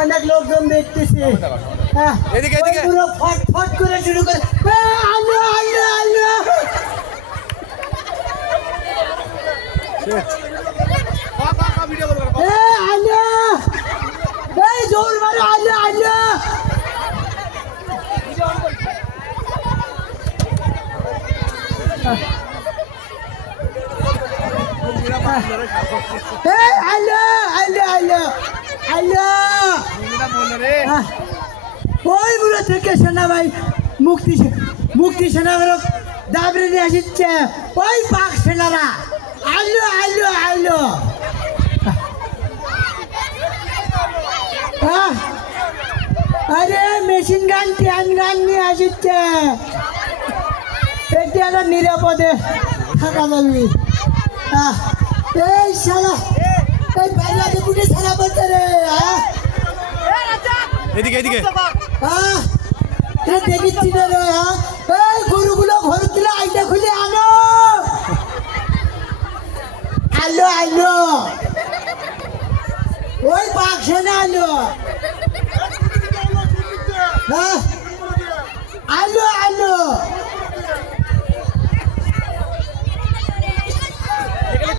অনেক লোকজন দেখতেছি। হ্যাঁ, এদিকে, এদিকে। ওই পুরো ফটফট করে শুরু করে আলো আলো আলো। আলো এই জোর মারো আলো আলো। এই আলো আলো আলো আলো। ওই বুড়ো থেকে সেনা ভাই মুক্তি সেনা দাবরে নিয়ে আসছে ওই পাক সেনারা। আলো আলো আলো। আরে মেশিন গান ট্যান গান নিয়ে আসছে। এটা একটা নিরাপদে থাকা যাবি। এই শালা এই বাইরে পুটে সারা বলতে রে। এদিকে এদিকে দেখিচ্ছি না রে। এই গরুগুলো ঘর তুলে আইটা খুলে আনো। আলো আলো ওই বাক্স না আলো।